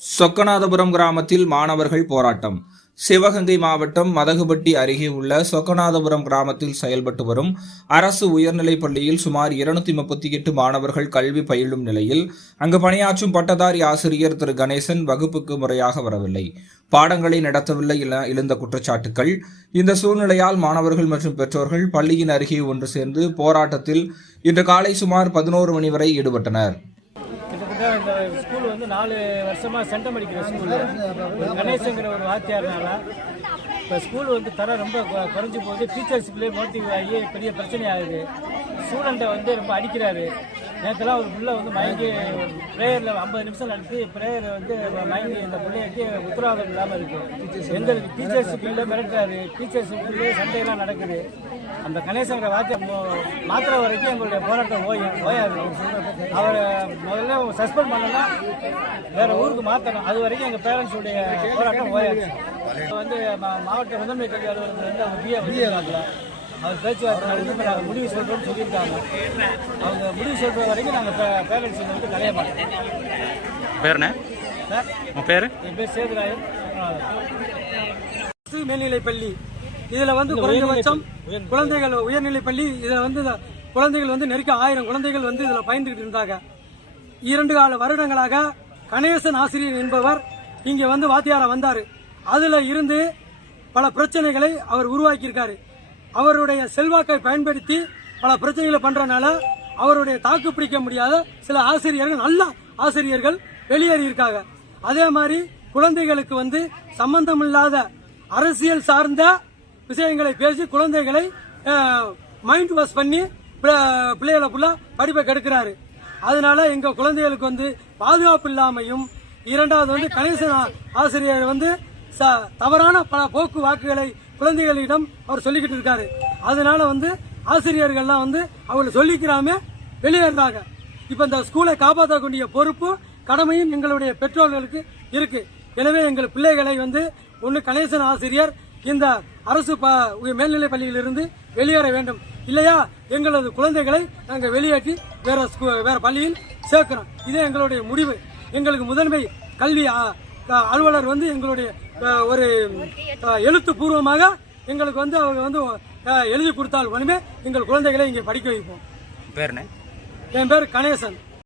சொக்கநாதபுரம் கிராமத்தில் மாணவர்கள் போராட்டம். சிவகங்கை மாவட்டம் மதகுபட்டி அருகே உள்ள சொக்கநாதபுரம் கிராமத்தில் செயல்பட்டு வரும் அரசு உயர்நிலைப் பள்ளியில் சுமார் 238 மாணவர்கள் கல்வி பயிலும் நிலையில் அங்கு பணியாற்றும் பட்டதாரி ஆசிரியர் திரு கணேசன் வகுப்புக்கு முறையாக வரவில்லை, பாடங்களை நடத்தவில்லை என எழுந்த குற்றச்சாட்டுகள். இந்த சூழ்நிலையால் மாணவர்கள் மற்றும் பெற்றோர்கள் பள்ளியின் அருகே ஒன்று சேர்ந்து போராட்டத்தில் இன்று காலை சுமார் 11 மணி வரை ஈடுபட்டனர். இந்த ஸ்கூல் வந்து 4 வருஷமாக சென்டம் அடிக்கிற ஸ்கூலு. கணேசங்கிற ஒரு வாத்தியார்னால இப்போ ஸ்கூல் வந்து தரம் ரொம்ப குறைஞ்சி போகுது. டீச்சர்ஸுக்குள்ளே மோட்டிவ் ஆகி பெரிய பிரச்சனை ஆகுது. ஸ்டூடெண்ட்டை வந்து ரொம்ப அடிக்கிறாரு. நேற்றுலாம் ஒரு பிள்ளை வந்து மயங்கி ப்ரேயரில் 50 நிமிஷம் நடத்தி ப்ரேயர் வந்து மயங்கி இந்த பிள்ளைக்கு உத்தரவாதம் இல்லாமல் இருக்குது. எந்த டீச்சர்ஸுக்குள்ளே மிரட்டுறாரு. டீச்சர்ஸுக்குள்ளே சண்டையெல்லாம் நடக்குது. அந்த கணேசங்கிற வார்த்தை மாத்திர வரைக்கும் எங்களுடைய போராட்டம் ஓயாது. அவரை முதல்ல சஸ்பெண்ட் பண்ணலாம், வேற ஊருக்கு மாற்றணும். அது வரைக்கும் எங்கள் பேரண்ட்ஸுடைய போராட்டம் ஓயாது. வந்து மாவட்ட முதன்மை கல்வி அலுவலகத்தில் வந்து அவங்க பிஏ அவர் பேச்சுவார்த்தை நடத்தி நாங்கள் முடிவு சொல்கிறோம்னு சொல்லியிருக்காங்க. அவங்க முடிவு சொல்கிற வரைக்கும் நாங்கள் பேரண்ட்ஸ் வந்து கலைய மாட்டோம். பேருண்ணே சார், உங்கள் பேர்? என் பேர் சேதுராயன். மேல்நிலைப் பள்ளி இதில் வந்து குறைந்தபட்சம் குழந்தைகள் உயர்நிலைப் பள்ளி. இதில் வந்து குழந்தைகள் வந்து நெருக்க 1000 குழந்தைகள் வந்து இதில் பயின்றுட்டு இருந்தாங்க. 2 வருடங்களாக கணேசன் ஆசிரியர் என்பவர் இங்கே வந்து வாத்தியாரா வந்தார். அதில் இருந்து பல பிரச்சனைகளை அவர் உருவாக்கியிருக்காரு. அவருடைய செல்வாக்கை பயன்படுத்தி பல பிரச்சனைகளை பண்றதுனால அவருடைய தாக்கு பிடிக்க முடியாத சில ஆசிரியர்கள், நல்ல ஆசிரியர்கள் வெளியேறியிருக்காங்க. அதே மாதிரி குழந்தைகளுக்கு வந்து சம்பந்தமில்லாத அரசியல் சார்ந்த விஷயங்களை பேசி குழந்தைகளை மைண்ட் வாஷ் பண்ணி பிள்ளைகளை ஃபுல்லா படிப்பை கெடுக்கிறாரு. அதனால எங்க குழந்தைகளுக்கு வந்து பாதுகாப்பு இல்லாமையும், இரண்டாவது வந்து கணேசன் ஆசிரியர் வந்து தவறான பல போக்கு வாக்குகளை குழந்தைகளிடம் அவர் சொல்லிக்கிட்டு இருக்காரு. அதனால வந்து ஆசிரியர்கள்லாம் வந்து அவங்களை சொல்லிக்கிறாம வெளியேறாங்க. இப்ப இந்த ஸ்கூலை காப்பாற்றக்கூடிய பொறுப்பு கடமையும் எங்களுடைய பெற்றோர்களுக்கு இருக்கு. எனவே எங்கள் பிள்ளைகளை வந்து ஒன்று கணேசன் ஆசிரியர் இந்த அரசு மேல்நிலைப் பள்ளியிலிருந்து வெளியேற வேண்டும், இல்லையா எங்களது குழந்தைகளை நாங்கள் வெளியேற்றி வேற பள்ளியில் சேர்க்கிறோம். இதே எங்களுடைய முடிவு. எங்களுக்கு முதன்மை கல்வி அலுவலர் வந்து எங்களுடைய ஒரு எழுத்துப்பூர்வமாக எங்களுக்கு வந்து அவங்க வந்து எழுதி கொடுத்தால் ஒண்ணுமே எங்கள் குழந்தைகளை இங்கே படிக்க வைப்போம். பேருண்ணே? என் பேர் கணேசன்.